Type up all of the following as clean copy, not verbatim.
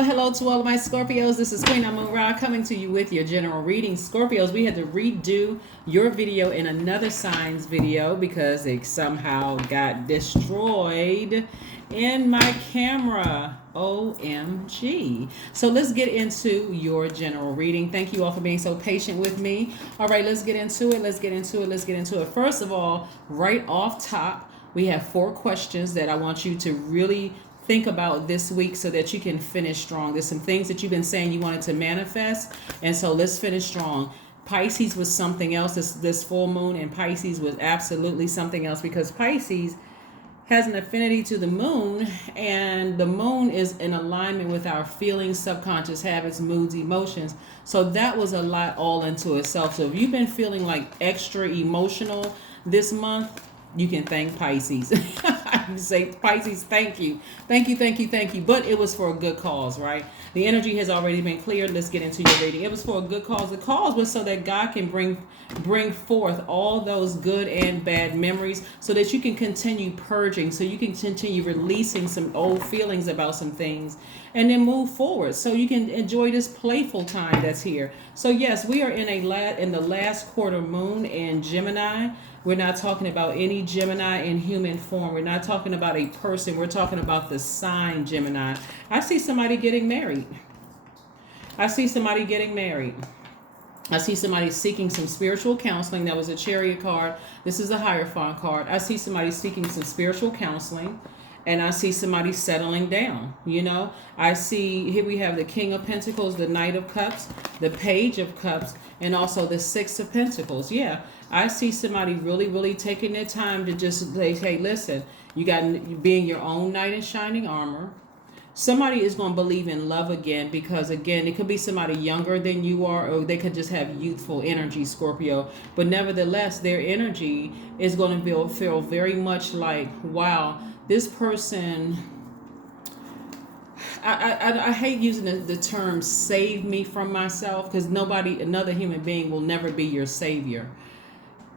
Well, hello to all of my Scorpios. This is Queen Amun Ra coming to you with your general reading. Scorpios, we had to redo your video in another signs video because it somehow got destroyed in my camera. OMG. So let's get into your general reading. Thank you all for being so patient with me. All right, let's get into it. First of all, right off top, we have 4 questions that I want you to really think about this week so that you can finish strong. There's some things that you've been saying you wanted to manifest, and so let's finish strong. Pisces was something else. This full moon in Pisces was absolutely something else because Pisces has an affinity to the moon, and the moon is in alignment with our feelings, subconscious habits, moods, emotions. So that was a lot all into itself. So if you've been feeling like extra emotional this month, you can thank Pisces. You say, Pisces, thank you. Thank you. But it was for a good cause, right? The energy has already been cleared. Let's get into your reading. It was for a good cause. The cause was so that God can bring forth all those good and bad memories so that you can continue purging, so you can continue releasing some old feelings about some things and then move forward so you can enjoy this playful time that's here. So yes, we are in the last quarter moon in Gemini. We're not talking about any Gemini in human form. We're not talking about a person. We're talking about the sign Gemini. I see somebody getting married. I see somebody seeking some spiritual counseling. That was a Chariot card. This is a Hierophant card. I see somebody seeking some spiritual counseling. And I see somebody settling down, I see here we have the King of Pentacles, the Knight of Cups, the Page of Cups, and also the Six of Pentacles. Yeah, I see somebody really, really taking their time to just say, hey, listen, you got being your own knight in shining armor. Somebody is going to believe in love again because, again, it could be somebody younger than you are, or they could just have youthful energy, Scorpio. But nevertheless, their energy is going to feel very much like, wow, this person, I hate using the term save me from myself because another human being will never be your savior.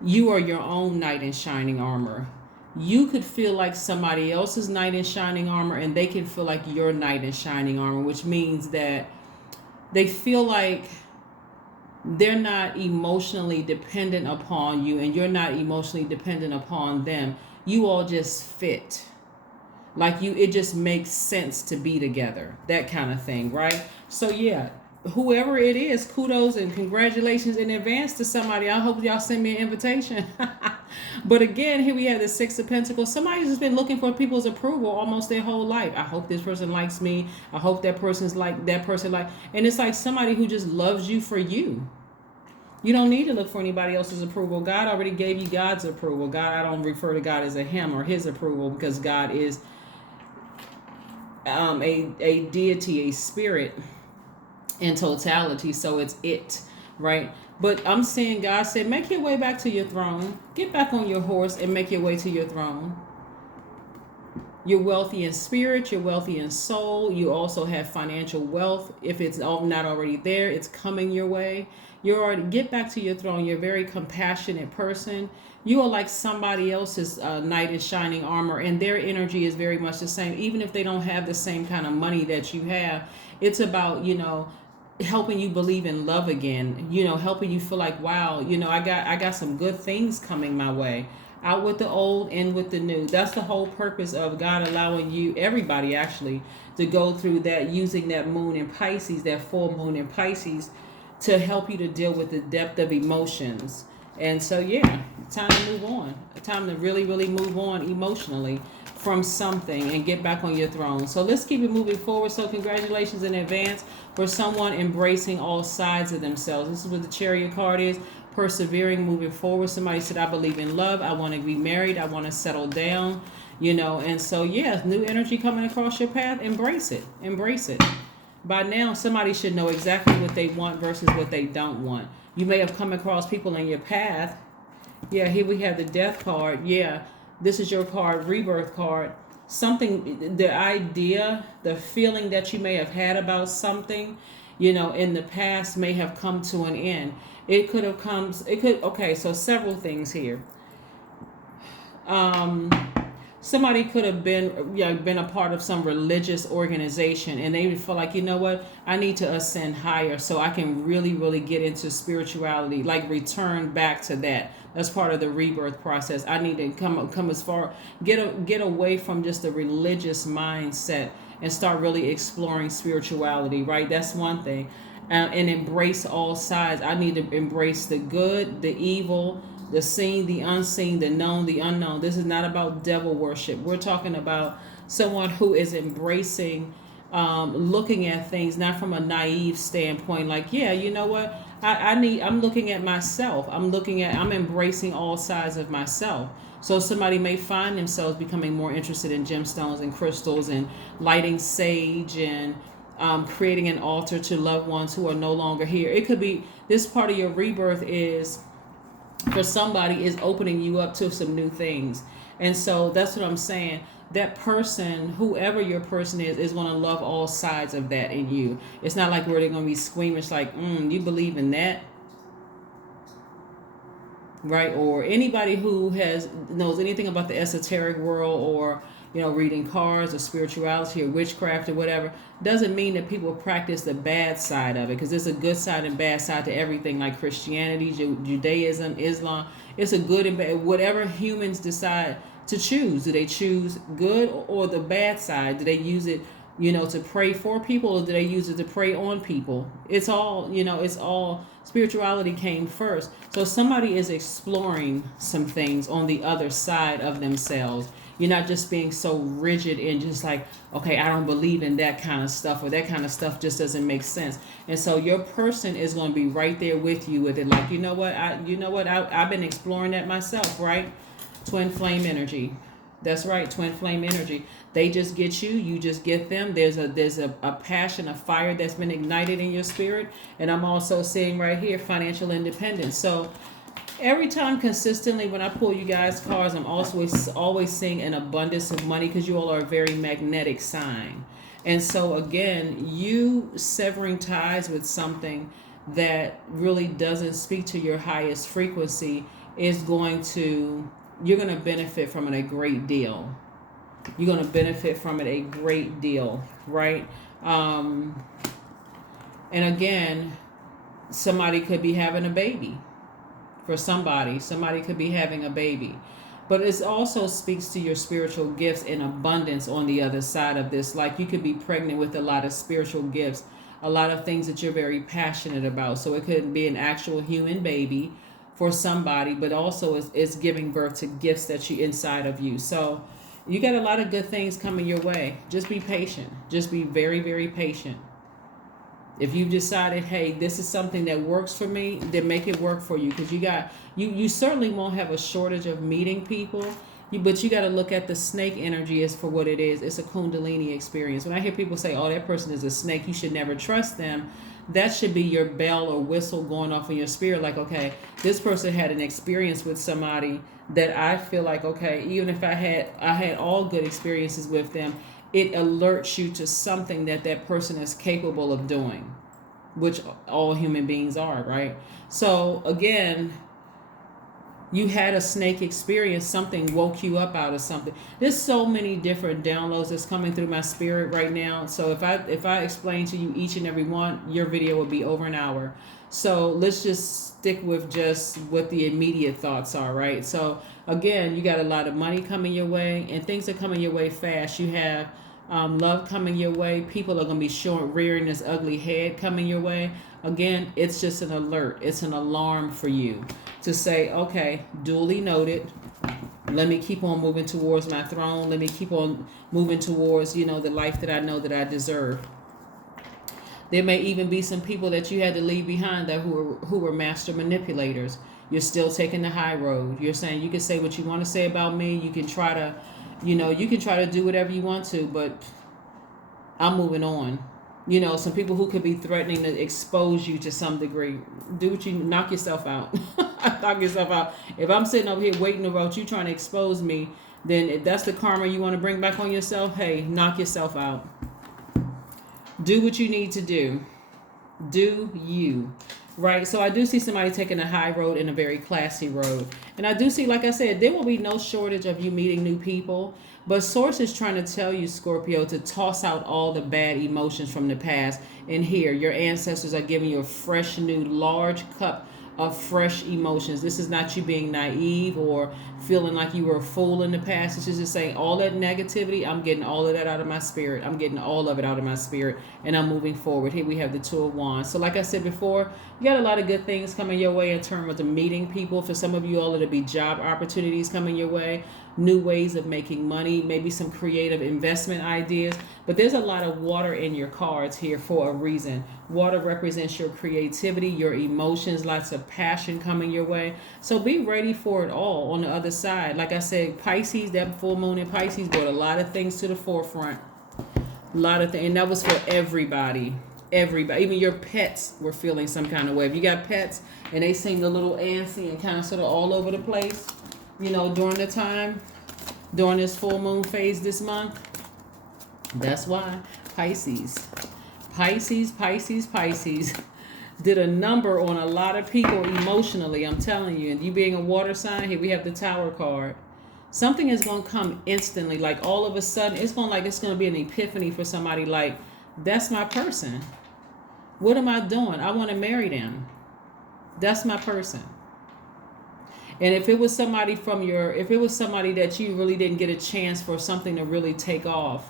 You are your own knight in shining armor. You could feel like somebody else's knight in shining armor and they can feel like your knight in shining armor, which means that they feel like they're not emotionally dependent upon you and you're not emotionally dependent upon them. You all just fit. Like it just makes sense to be together, that kind of thing, right? So yeah, whoever it is, kudos and congratulations in advance to somebody. I hope y'all send me an invitation. But again, here we have the Six of Pentacles. Somebody's just been looking for people's approval almost their whole life. I hope this person likes me. I hope that person's like that person and it's like somebody who just loves you for you. You don't need to look for anybody else's approval. God already gave you God's approval. God, I don't refer to God as a him or his approval because God is a deity, a spirit in totality. So it's it, right? But I'm seeing God said, make your way back to your throne. Get back on your horse and make your way to your throne. You're wealthy in spirit. You're wealthy in soul. You also have financial wealth. If it's not already there, it's coming your way. Get back to your throne. You're a very compassionate person. You are like somebody else's knight in shining armor, and their energy is very much the same. Even if they don't have the same kind of money that you have, it's about, helping you believe in love again, helping you feel like, wow, I got some good things coming my way. Out with the old, in with the new. That's the whole purpose of God allowing everybody actually, to go through that, using that moon in Pisces, that full moon in Pisces, to help you to deal with the depth of emotions. And so, yeah, time to move on. Time to really, really move on emotionally from something and get back on your throne. So let's keep it moving forward. So congratulations in advance for someone embracing all sides of themselves. This is what the Chariot card is. Persevering, moving forward. Somebody said, I believe in love. I want to be married. I want to settle down. And so, yeah, new energy coming across your path. Embrace it. By now, somebody should know exactly what they want versus what they don't want. You may have come across people in your path. Yeah, here we have the Death card. Yeah, this is your card, Rebirth card. Something, the idea, the feeling that you may have had about something, in the past may have come to an end. Okay, so several things here. somebody could have been a part of some religious organization, and they feel like, you know what, I need to ascend higher so I can really get into spirituality, like return back to that. That's part of the rebirth process. I need to come as far, get away from just the religious mindset and start really exploring spirituality, right? That's one thing. And embrace all sides. I need to embrace the good, the evil, the seen, the unseen, the known, the unknown. This is not about devil worship. We're talking about someone who is embracing, looking at things not from a naive standpoint. Like, yeah, you know what? I'm looking at myself. I'm embracing all sides of myself. So somebody may find themselves becoming more interested in gemstones and crystals and lighting sage and creating an altar to loved ones who are no longer here. It could be this part of your rebirth is, for somebody, is opening you up to some new things. And so that's what I'm saying. That person, whoever your person is going to love all sides of that in you. It's not like where they're going to be squeamish like, you believe in that? Right? Or anybody who knows anything about the esoteric world, or reading cards or spirituality or witchcraft or whatever, doesn't mean that people practice the bad side of it, because there's a good side and bad side to everything, like Christianity, Judaism, Islam. It's a good and bad, whatever humans decide to choose. Do they choose good or the bad side? Do they use it, to pray for people, or do they use it to prey on people? It's all, it's all, spirituality came first. So somebody is exploring some things on the other side of themselves. You're not just being so rigid and just like, okay, I don't believe in that kind of stuff, or that kind of stuff just doesn't make sense. And so your person is going to be right there with you with it. Like, I've been exploring that myself, right? Twin flame energy. That's right, twin flame energy. They just get you, you just get them. There's a passion, a fire that's been ignited in your spirit. And I'm also seeing right here financial independence. So every time consistently when I pull you guys cards, I'm also always seeing an abundance of money, because you all are a very magnetic sign. And so again, you severing ties with something that really doesn't speak to your highest frequency you're going to benefit from it a great deal. You're going to benefit from it a great deal, right? And again, somebody could be having a baby. For somebody could be having a baby. But it also speaks to your spiritual gifts in abundance on the other side of this. Like, you could be pregnant with a lot of spiritual gifts, a lot of things that you're very passionate about. So it could be an actual human baby for somebody, but also it's giving birth to gifts that you inside of you. So you got a lot of good things coming your way. Just be patient. Just be very, very patient. If you've decided, hey, this is something that works for me, then make it work for you. Because you certainly won't have a shortage of meeting people. But you got to look at the snake energy as for what it is. It's a kundalini experience. When I hear people say, oh, that person is a snake, you should never trust them, that should be your bell or whistle going off in your spirit. Like, okay, this person had an experience with somebody that I feel like, okay, even if I had all good experiences with them, it alerts you to something that person is capable of doing, which all human beings are, right? So again, you had a snake experience, something woke you up out of something. There's so many different downloads that's coming through my spirit right now. So if I explain to you each and every one, your video would be over an hour. So let's just stick with just what the immediate thoughts are, right? So again, you got a lot of money coming your way, and things are coming your way fast. You have love coming your way. People are going to be rearing this ugly head coming your way. Again, it's just an alert. It's an alarm for you to say, okay, duly noted. Let me keep on moving towards my throne. Let me keep on moving towards, the life that I know that I deserve. There may even be some people that you had to leave behind who were master manipulators. You're still taking the high road. You're saying you can say what you want to say about me. You can try to, you can try to do whatever you want to, but I'm moving on. Some people who could be threatening to expose you to some degree. Do what you knock yourself out. Knock yourself out. If I'm sitting over here waiting about you trying to expose me, then if that's the karma you want to bring back on yourself, hey, knock yourself out. Do what you need to do. Do you. right? So I do see somebody taking a high road and a very classy road. And I do see, like I said, there will be no shortage of you meeting new people. But Source is trying to tell you, Scorpio, to toss out all the bad emotions from the past. And here, your ancestors are giving you a fresh, new, large cup of fresh emotions. This is not you being naive or feeling like you were a fool in the past. It's just saying all that negativity, I'm getting all of that out of my spirit. I'm getting all of it out of my spirit, and I'm moving forward. Here we have the Two of Wands. So like I said before, you got a lot of good things coming your way in terms of the meeting people. For some of you all, it'll be job opportunities coming your way, new ways of making money, maybe some creative investment ideas. But there's a lot of water in your cards here for a reason. Water represents your creativity, your emotions, lots of passion coming your way. So be ready for it all on the other side. Like I said, Pisces, that full moon in Pisces brought a lot of things to the forefront. A lot of things. And that was for everybody. Everybody. Even your pets were feeling some kind of way. If you got pets and they seem a little antsy and kind of sort of all over the place, during the time, during this full moon phase this month, that's why Pisces did a number on a lot of people emotionally. I'm telling you. And you being a water sign, here we have the Tower card. Something is going to come instantly, like all of a sudden. It's going to be an epiphany for somebody. Like, that's my person. What am I doing? I want to marry them. That's my person. And if it was somebody that you really didn't get a chance for something to really take off,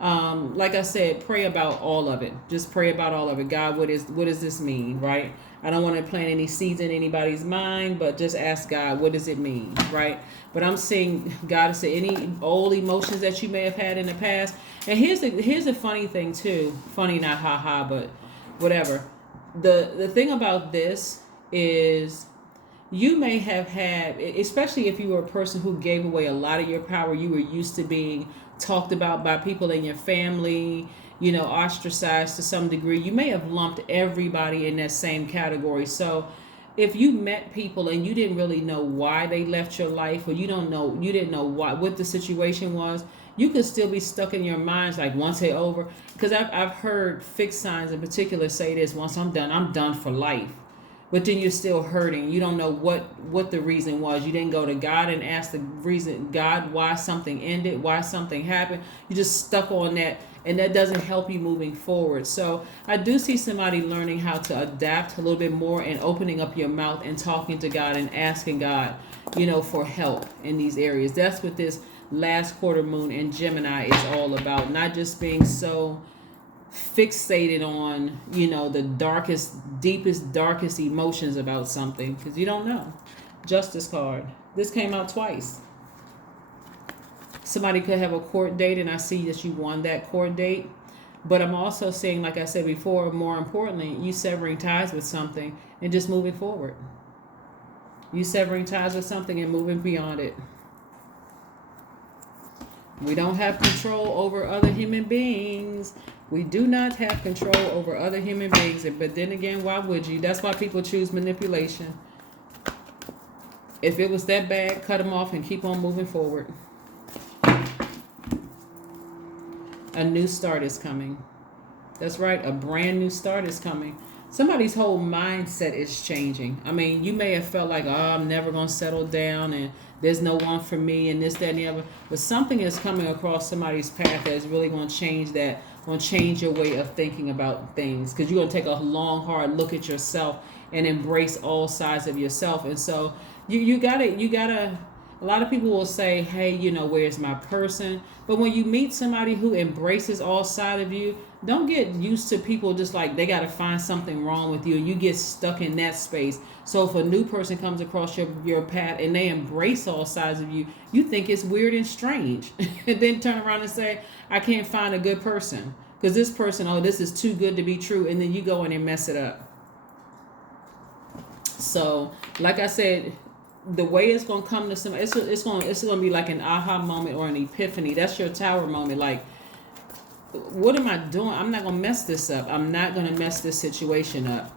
like I said, pray about all of it. Just pray about all of it. God, what does this mean, right? I don't want to plant any seeds in anybody's mind, but just ask God, what does it mean, right? But I'm seeing God say any old emotions that you may have had in the past. And here's the funny thing too. Funny, not ha, but whatever. The thing about this is, you may have had, especially if you were a person who gave away a lot of your power, you were used to being talked about by people in your family, ostracized to some degree. You may have lumped everybody in that same category. So if you met people and you didn't really know why they left your life, or you didn't know what the situation was, you could still be stuck in your minds like, once they're over. Because I've heard fixed signs in particular say this: once I'm done for life. But then you're still hurting. You don't know what the reason was. You didn't go to God and ask the reason, God, why something ended, why something happened. You just stuck on that, and that doesn't help you moving forward. So I do see somebody learning how to adapt a little bit more and opening up your mouth and talking to God and asking God, for help in these areas. That's what this last quarter moon in Gemini is all about. Not just being so fixated on the deepest, darkest emotions about something, because you don't know. Justice card. This came out twice. Somebody could have a court date, and I see that you won that court date. But I'm also seeing, like I said before, more importantly, you severing ties with something and just moving forward. You severing ties with something and moving beyond it. We don't have control over other human beings. We do not have control over other human beings. But then again, why would you? That's why people choose manipulation. If it was that bad, cut them off and keep on moving forward. A new start is coming. That's right. A brand new start is coming. Somebody's whole mindset is changing. I mean, you may have felt like, I'm never going to settle down and there's no one for me and this, that, and the other. But something is coming across somebody's path that is really going to change that, going to change your way of thinking about things. Because you're going to take a long, hard look at yourself and embrace all sides of yourself. And so you gotta, a lot of people will say, hey, where's my person? But when you meet somebody who embraces all sides of you, don't get used to people just like they got to find something wrong with you. You get stuck in that space. So if a new person comes across your path and they embrace all sides of you, you think it's weird and strange. And then turn around and say, I can't find a good person. Because this person, this is too good to be true. And then you go in and mess it up. So, like I said, the way it's going to come to some, it's going to be like an aha moment or an epiphany. That's your Tower moment. Like, what am I doing? I'm not going to mess this up. I'm not going to mess this situation up.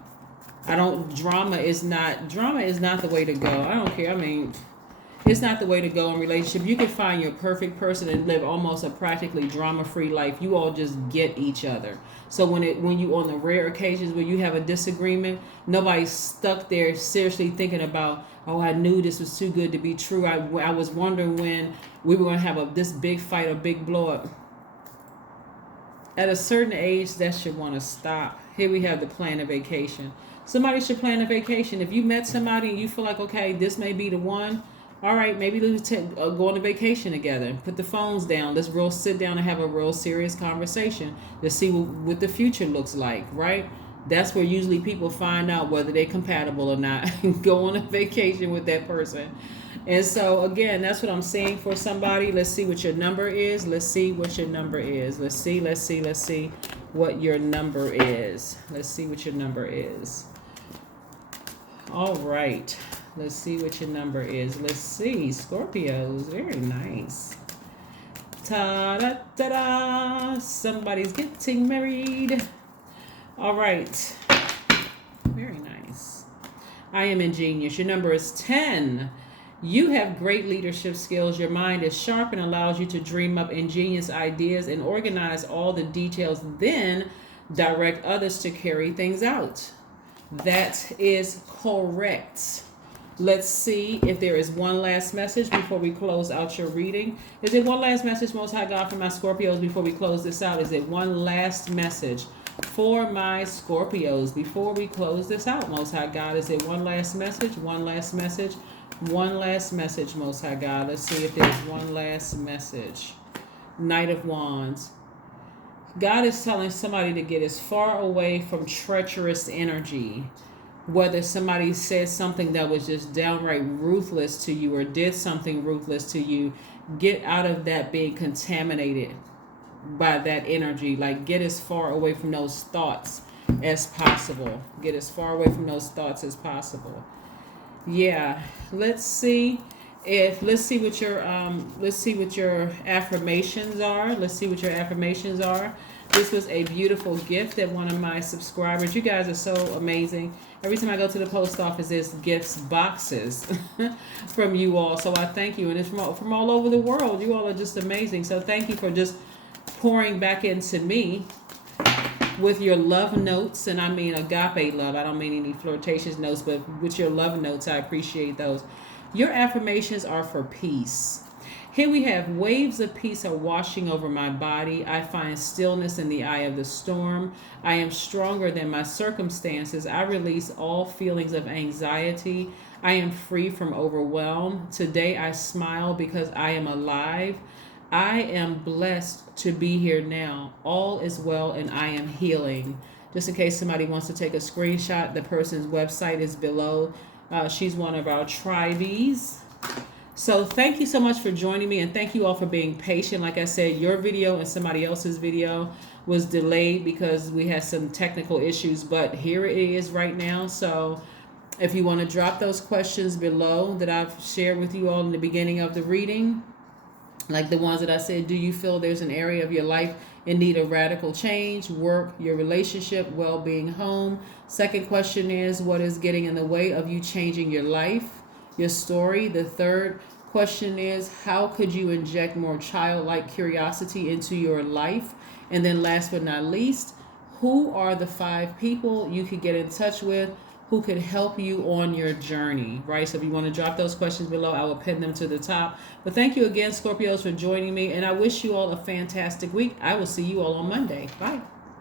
Drama is not the way to go. I don't care. I mean, It's not the way to go in relationship. You can find your perfect person and live almost a practically drama-free life. You all just get each other. So when you on the rare occasions where you have a disagreement, nobody's stuck there seriously thinking about, oh, I knew this was too good to be true. I was wondering when we were going to have this big fight or big blow up. At a certain age, that should want to stop. Here we have the plan a vacation. Somebody should plan a vacation. If you met somebody and you feel like, okay, this may be the one, all right, maybe let's go on a vacation together. Put the phones down. Let's sit down and have a real serious conversation to see what the future looks like, right? That's where usually people find out whether they're compatible or not. Go on a vacation with that person. And so, again, that's what I'm saying for somebody. Let's see what your number is. Let's see what your number is. Let's see what your number is. Let's see what your number is. All right. Let's see what your number is. Let's see. Scorpios. Very nice. Ta-da-da-da. Somebody's getting married. All right. Very nice. I am ingenious. Your number is 10. You have great leadership skills. Your mind is sharp and allows you to dream up ingenious ideas and organize all the details, then direct others to carry things out. That is correct. Let's see if there is one last message before we close out your reading. Is there one last message, Most High God, for my Scorpios before we close this out? Is there one last message for my Scorpios before we close this out, Most High God? Is there one last message? One last message? One last message, Most High God. Let's see if there's one last message. Knight of Wands. God is telling somebody to get as far away from treacherous energy. Whether somebody said something that was just downright ruthless to you or did something ruthless to you, get out of that being contaminated by that energy. Like, get as far away from those thoughts as possible. Get as far away from those thoughts as possible. Yeah, let's see what your affirmations are. Let's see what your affirmations are. This was a beautiful gift that one of my subscribers. You guys are so amazing. Every time I go to the post office, there's gifts boxes from you all. So I thank you, and it's from all over the world. You all are just amazing. So thank you for just pouring back into me with your love notes, and I mean agape love. I don't mean any flirtatious notes, but with your love notes, I appreciate those. Your affirmations are for peace. Here we have waves of peace are washing over my body. I find stillness in the eye of the storm. I am stronger than my circumstances. I release all feelings of anxiety. I am free from overwhelm. Today I smile because I am alive. I am blessed to be here now. All is well and I am healing. Just in case somebody wants to take a screenshot, the person's website is below. She's one of our tribees. So thank you so much for joining me, and thank you all for being patient. Like I said, your video and somebody else's video was delayed because we had some technical issues, but here it is right now. So if you want to drop those questions below that I've shared with you all in the beginning of the reading, like the ones that I said, do you feel there's an area of your life in need of radical change? Work, your relationship, well-being, home. Second question is, what is getting in the way of you changing your life, your story? The third question is, how could you inject more childlike curiosity into your life? And then last but not least, who are the 5 people you could get in touch with who could help you on your journey, right? So if you want to drop those questions below, I will pin them to the top. But thank you again, Scorpios, for joining me, and I wish you all a fantastic week. I will see you all on Monday. Bye.